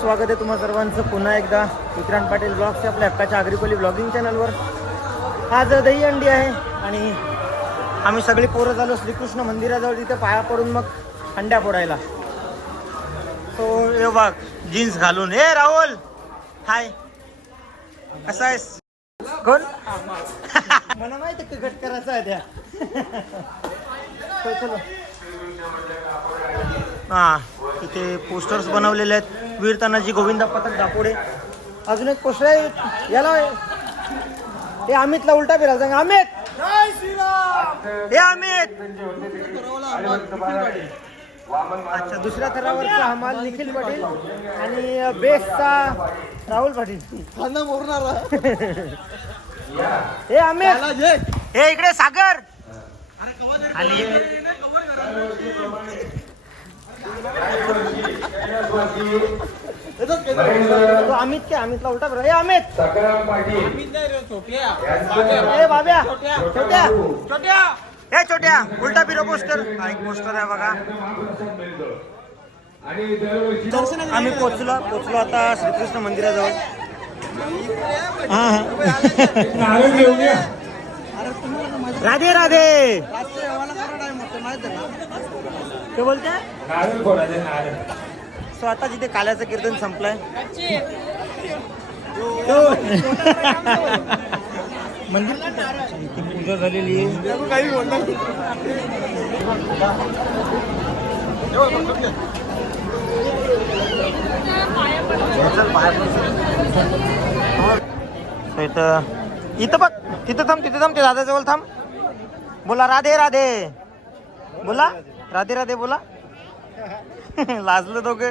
स्वागत आहे तुम्हा सर्वांचं. पुन्हा एकदा विक्रांत पाटील ब्लॉग्स आपल्या हक्काच्या आग्रिकोली ब्लॉगिंग चॅनलवर आज दही अंडी आहे आणि आम्ही सगळी पोरं झालो श्रीकृष्ण मंदिराजवळ तिथे पाया पडून मग अंड्या फोडायला. तो हे बाग जीन्स घालून. हे राहुल! हाय कसा आहेस? कोण? मला माहिती आहे कट करायचा आहे त्या. हां हा. तिथे पोस्टर्स बनवलेले आहेत. वीर तानाजी गोविंदा पथक दापोडे. अजून एक पोस्टर आहे. याला हे अमितला उलटा फिरा सांग अमित! हे अमित! अच्छा दुसऱ्या थरावरचा हमाल निखिल पाटील आणि बेसचा राहुल पाटील. खांदा मोरणार हे अमित! हे इकडे सागर! तो अमित काय अमितला उलटा फिरा हे अमित! सकाराम पाटील. ए बाब्या! छोट्या. छोट्या! हे छोट्या! उलटा फिरो पोस्टर हा एक पोस्टर आहे बघा. आणि दरवर्षी आम्ही पोचलो पोचलो आता श्रीकृष्ण मंदिराजवळ. हा हा. राधे राधे! ते बोलते? नारळ. सो आता जिथे काल्याचं कीर्तन संपलंय. मंदिर? इथे पूजा झालेली आहे. इथं इथं बघ तिथं थांब तिथं थांब ते दादाजवळ थांब. बोला राधे राधे. बोला राधे राधे बोला. लाजलं दोघे.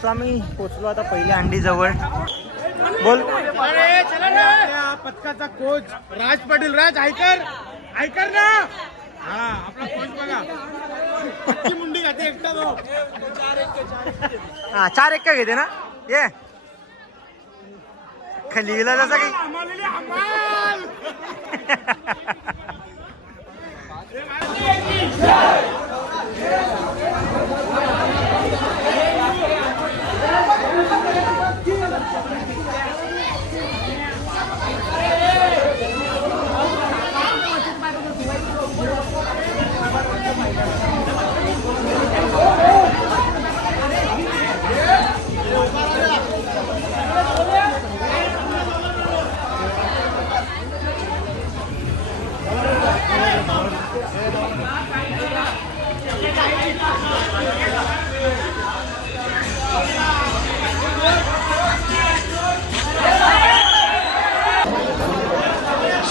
सो आम्ही पोचलो आता पहिल्या अंडी जवळ बोल पथकाचा कोच राज पाटील. राज ऐकर ऐकर ना. हा आपला कोच बघा. मुंडी घाते एकटा हा चार एक का घेते ना? ये. खलीला जसं काही हमालेली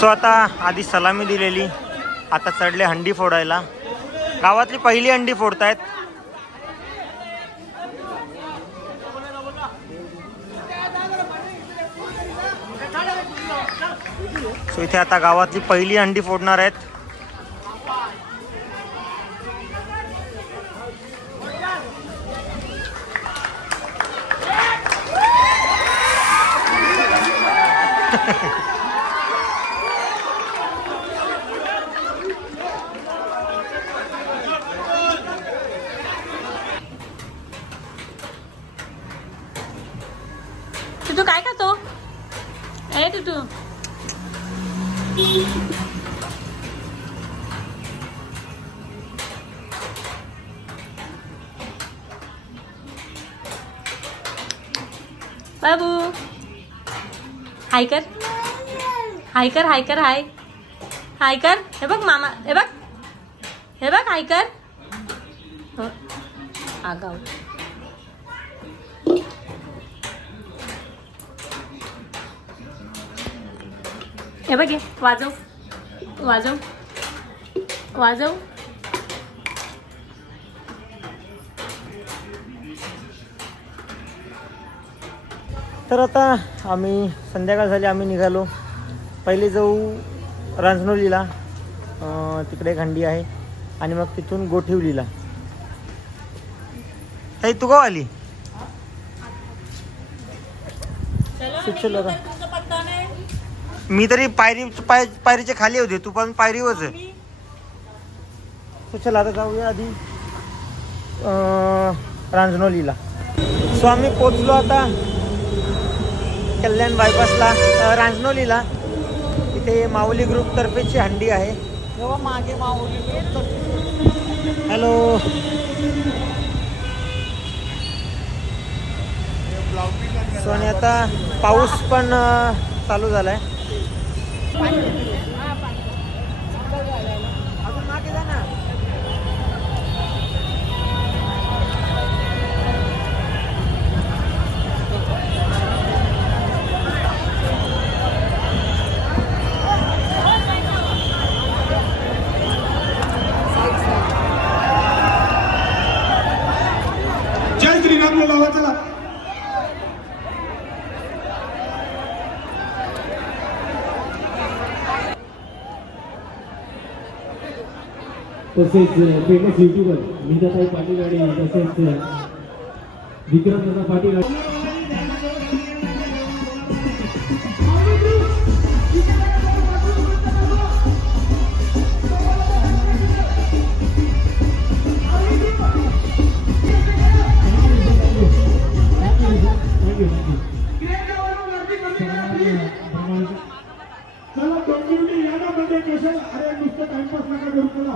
सो आता आधी सलामी दिलेली. आता चढले हंडी फोडायला. गावातली पहिली हंडी फोडतायत. सो इथे आता गावातली पहिली हंडी फोडणार आहेत. बाबू। हाय कर। हाय कर हाय कर, हाय। हाय कर। हे बघ मामा, हे बघ। हे बघ, हाय कर. आगाऊ. हे बघ हे वाजव. वाजव. वाजव. तर आता आम्ही संध्याकाळ झाली आम्ही निघालो. पहिले जाऊ रांजनोलीला तिकडे हंडी आहे. आणि मग तिथून गोठिवलीला. ताई तू का आली? चलो आता. मी तरी पायरी पाय पायरीच्या खाली होते तू पण पायरीवरच आहे. तर चला आता जाऊया आधी अं, रांजनोलीला सो आम्ही पोचलो आता कल्याण बायपासला रांजनोलीला इथे माऊली ग्रुप तर्फेची हंडी आहे. मागे माऊली हॅलो सो आणि आता पाऊस पण चालू झालाय अजून तसेच फेमस युट्यूबर मीनाताई पाटील आणि तसेच विक्रम दादा पाटील चला दोन मिनिटे या ना म्हणजे कशा अरे नुसतं टाइमपास नका करू चला.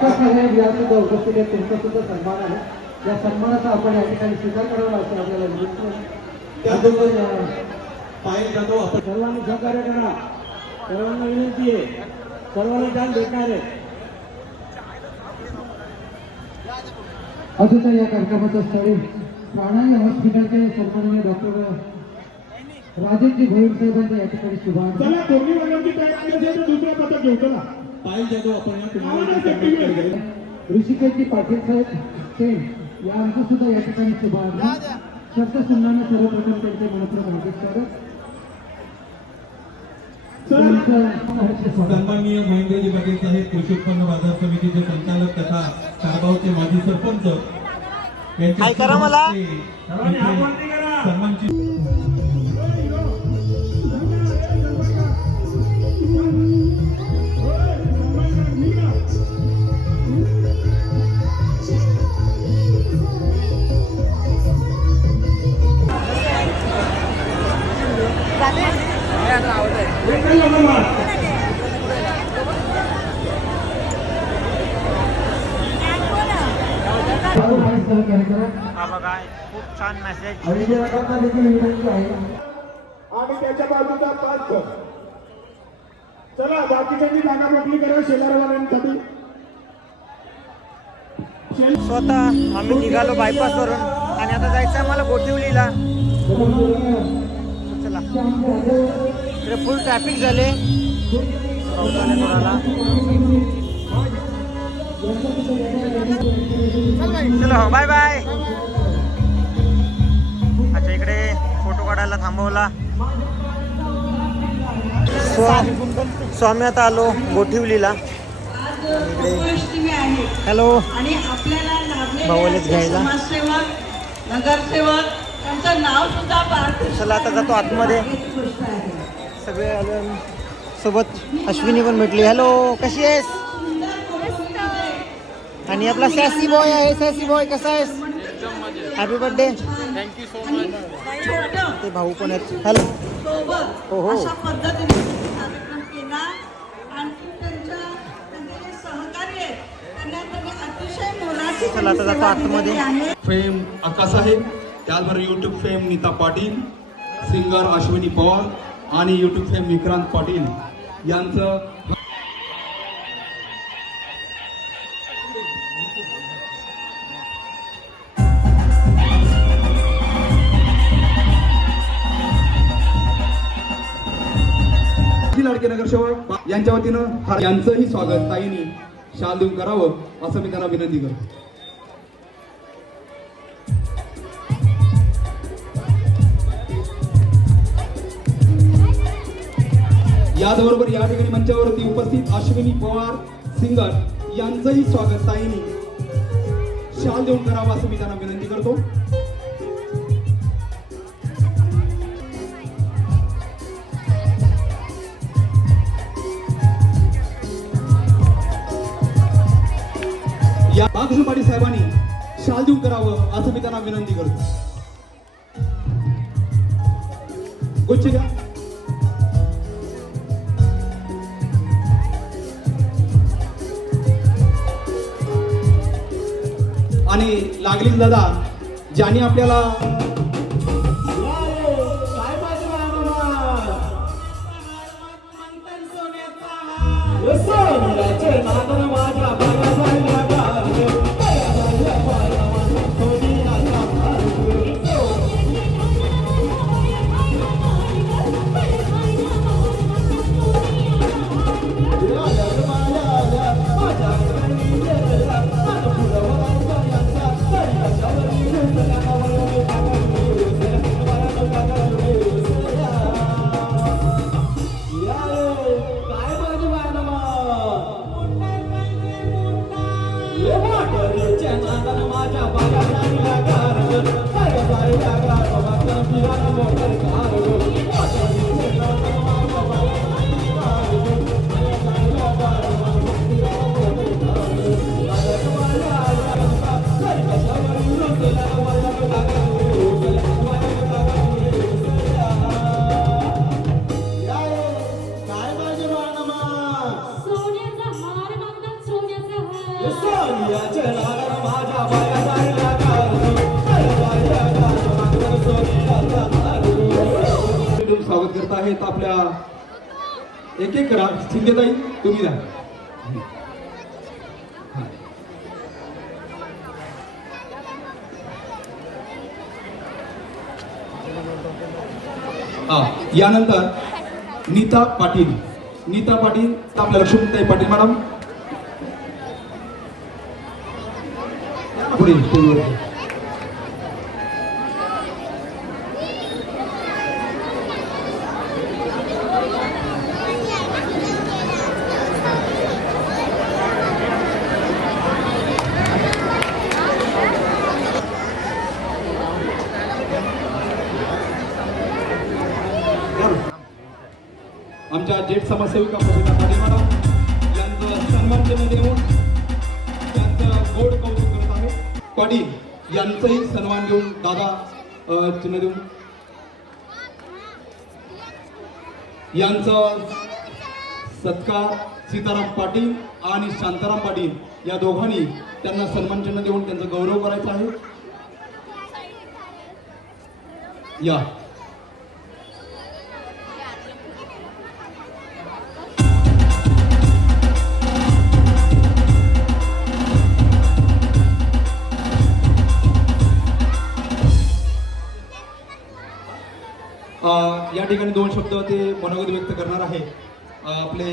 सगळ्या या सुद्धा उपस्थित आहे तुमचा सुद्धा सन्मान आहे. या सन्मानाचा आपण या ठिकाणी स्वीकार करावा असं आपल्याला विनंती आहे. त्याबरोबर अं, पायल जाधव आपण सर्वांनी सहकार्य करा. सर्वांना विनंती आहे. सर्वांना दान भेटणार आहे. अजूनच्या या कार्यक्रमाच्या स्थळी प्राणाई हॉस्पिटलचे सन्माननीय डॉक्टर राजेशजी भोईर साहेबांचा या ठिकाणी शुभारंभ चला दोन्ही वर्गांची तयारी केली तर दुसरा पदक घेऊ चला. पायल जाधव आपण या तुम्हाला ऋषिकेशजी पाटील साहेब सेन यांचं सुद्धा या ठिकाणी शुभारंभ शब्द सुननाने सर्वप्रथम त्यांचे मनपूर्वक हार्दिक स्वागत. सन्माननीय महेंद्रजी पाटील साहेब कृषी उत्पन्न बाजार समितीचे संचालक तथा कारभावचे माजी सरपंच. यांच्या सन्मानची शेजारवाल्यांसाठी स्वतः आम्ही निघालो बायपास वरून आणि आता जायचं आहे आम्हाला गोटिवलीला चला. इकडे फुल ट्रॅफिक झाले. पाऊस कोणाला. चलो बाय बाय अच्छा इकडे फोटो काढायला थांबवला. सो सो आम्ही आता आलो गोठिवलीला. हॅलो असे घ्यायला. चला आता जातो आतमध्ये. सगळे. सोबत अश्विनी पण भेटली. हॅलो कशी आहेस? आणि आपला सॅसी बॉय आहे. सॅसी बॉय कसा आहेस? हॅपी बर्थडे छोटं ते भाऊ पण आहेत. हॅलो हो, हो. चला, आता जातो सेवा आतमध्ये. दिलेली आहे. फेम आकाश आहे. त्याचबरोबर YouTube fame Neeta Patil singer Ashwini Pawar आणि युट्यूब फेम विक्रांत पाटील यांचं नगरसेवक यांच्या वतीनं यांचंही स्वागत. ताईंनी शाल देऊन करावं असं मी त्यांना विनंती करतो. याचबरोबर या ठिकाणी मंचावरती उपस्थित अश्विनी पवार सिंगर यांचंही स्वागत ताईंनी शाल देऊन करावं असं मी त्यांना विनंती करतो. या बागसू साहेबांनी शाल देऊन करावं असं मी त्यांना विनंती करतो. गुच्छ घ्या. आणि लागलीच दादा ज्याने आपल्याला स्वागत करत आहेत आपल्या एक एक करा शिंदेताई तुम्ही द्या. हा. यानंतर नीता पाटील. नीता पाटील आपल्या लक्ष्मीताई पाटील मॅडम. पुढे पुढे. आमच्या जेट समाजसेविका पाटील यांचंही सन्मान घेऊन दादा चिन्ह देऊन. यांचं सत्कार सीताराम पाटील आणि शांताराम पाटील या दोघांनी त्यांना सन्मान चिन्ह देऊन त्यांचा गौरव करायचा आहे. या. ठिकाणी दोन शब्द ते मनोगत व्यक्त करणार आहे आपले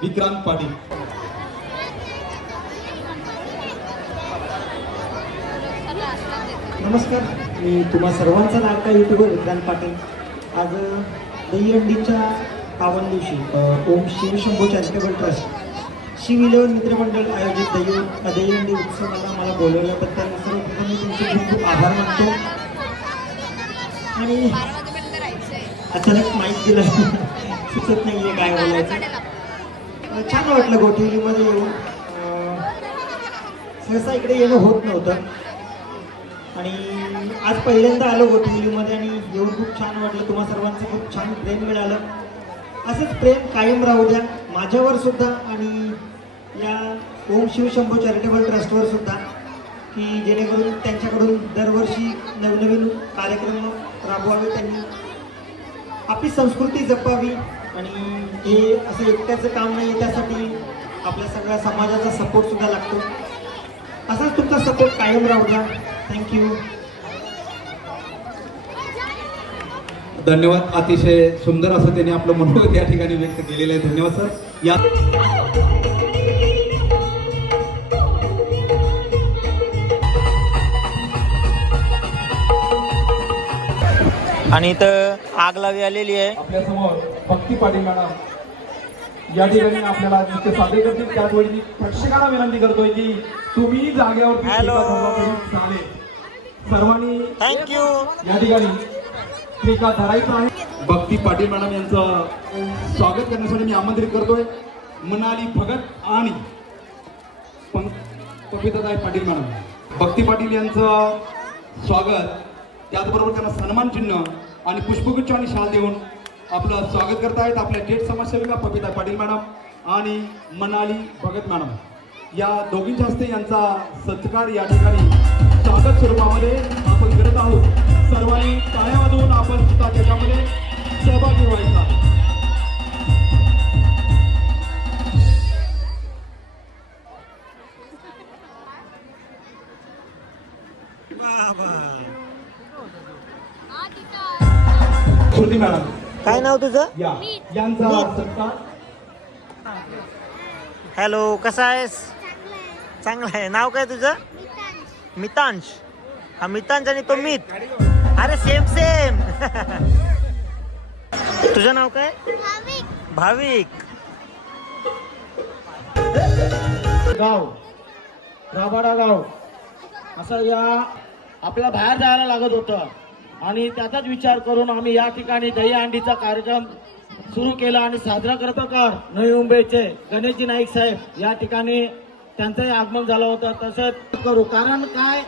विक्रांत पाटील. नमस्कार मी तुम्हा सर्वांचा लाडका युट्यूबर विक्रांत पाटील. आज दहीहंडीच्या पावन दिवशी Om Shiv Shambhu charitable trust Shiv eleven मित्रमंडळ आयोजित दही दहीहंडी उत्सवाला मला बोलवल्याबद्दल सर्वप्रथम मी तुमचे खूप खूप आभार मानतो. आणि अचानक माहीत दिलं सुचत नाही आहे काय बोलायचं. छान वाटलं गोठिवलीमध्ये येऊन. सहसा इकडे येणं होत नव्हतं. आणि आज पहिल्यांदा आलो गोठिवलीमध्ये आणि येऊन खूप छान वाटलं. तुम्हा सर्वांचं खूप छान प्रेम मिळालं. असंच प्रेम कायम राहू द्या. माझ्यावर सुद्धा आणि या ओम शिवशंभू चॅरिटेबल ट्रस्टवर सुद्धा की जेणेकरून त्यांच्याकडून दरवर्षी नवनवीन कार्यक्रम राबवावे त्यांनी आपली संस्कृती जपावी आणि हे असं एकट्याचं काम नाही त्यासाठी आपल्या सगळ्या समाजाचा सपोर्ट सुद्धा लागतो. असाच तुमचा सपोर्ट कायम राहू द्या. थँक्यू धन्यवाद. अतिशय सुंदर असं त्यांनी आपलं मनोगत या ठिकाणी व्यक्त केलेलं आहे. धन्यवाद सर. या आणि इथं आग लावी आलेली आहे. आपल्यासमोर भक्ती पाटील मॅडम. या ठिकाणी आपल्याला नृत्य सादर करतील त्याचवेळी मी प्रेक्षकांना विनंती करतोय की तुम्ही जागेवर. चालेल. सर्वांनी थँक्यू या ठिकाणी ठेका धरायचा आहे. भक्ती पाटील मॅडम यांचं स्वागत करण्यासाठी मी आमंत्रित करतोय. मनाली भगत आणि पं- पवित्रताई पाटील मॅडम. भक्ती पाटील यांचं स्वागत. त्याचबरोबर त्यांना सन्मान चिन्ह आणि पुष्पगुच्छ आणि शाल देऊन आपलं स्वागत करतायत आपल्या थेट समाजसेविका पविता पाटील मॅडम आणि मनाली भगत मॅडम. या दोघींच्या हस्ते यांचा सत्कार या ठिकाणी स्वागत स्वरूपामध्ये आपण करत आहोत. सर्वांनी टाळ्या वाजवून आपण सुद्धा त्याच्यामध्ये सहभागी व्हायचा. श्रुती मॅडम. काय नाव तुझं? या. यांचा सत्कार हॅलो कसा आहेस? चांगला आहे. नाव काय तुझं? मितांश. हा मितांश आणि तो मित. अरे सेम सेम तुझं नाव काय? भाविक. गाव. राबाडा गाव. असं या आपल्याला बाहेर जायला लागत होतं. आणि त्याचाच विचार करून आम्ही या ठिकाणी दहीहंडीचा कार्यक्रम सुरू केला आणि साजरा करत होता. नवी मुंबईचे गणेशजी नाईक साहेब या ठिकाणी त्यांचंही आगमन झालं होतं. तसंच करू. कारण काय?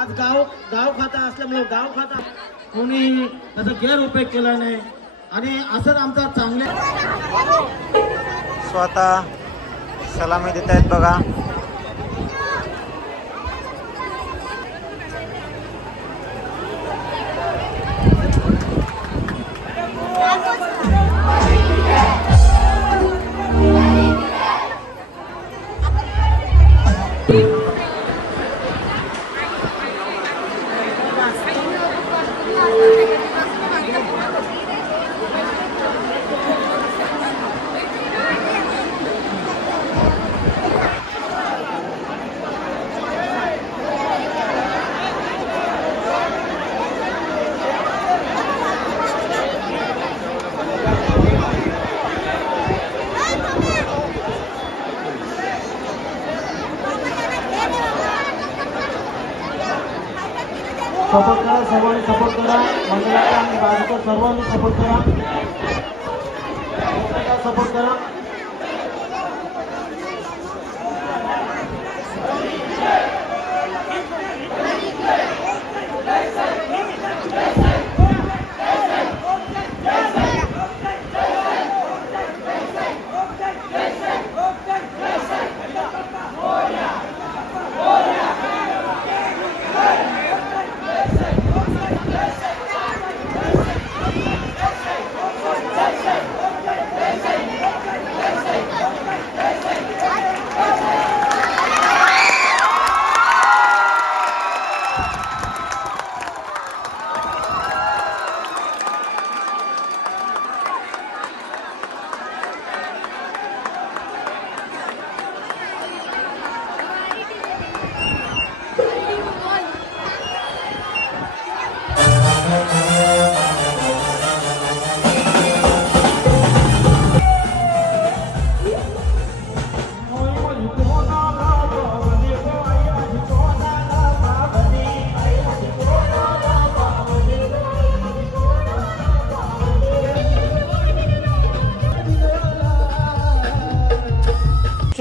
आज गाव गाव खाता असल्यामुळे गाव खाता कोणी त्याचा गैरउपयोग केला नाही. आणि असंच आमचा चांगल्या स्वतः सलामी देत आहेत बघा.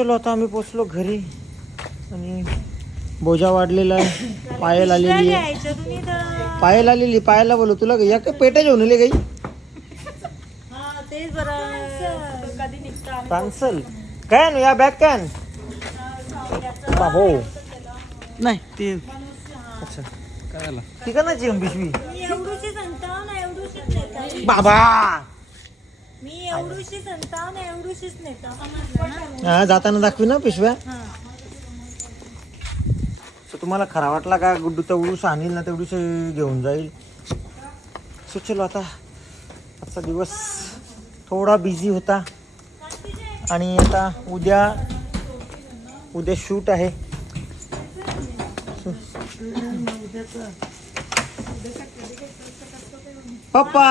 चलो आता आम्ही पोचलो घरी. आणि बोजा वाढलेला आहे. पायल आलेली आहे. पायल आलेली पायाला बोलू. तुला या काय पेट्या घेऊन आले काही? कॅन्सल कॅन या बॅग कॅन बाबो नाही ते अच्छा. काय आला ठीक आहे ना पिशवी? मी एवढूशी सांगता ना एवढूशीच नेता बाबा! मी एवढूशी सांगता ना एवढूशीच नेता. समजलं ना हा जाताना दाखवी ना पिशव्या. हा. सो तुम्हाला खरा वाटला का गुड्डू तेवढूस आणील ना तेवढूस घेऊन जाईल? सो चलो आता आजचा दिवस थोडा बिझी होता. आणि आता उद्या उद्या शूट आहे. पप्पा!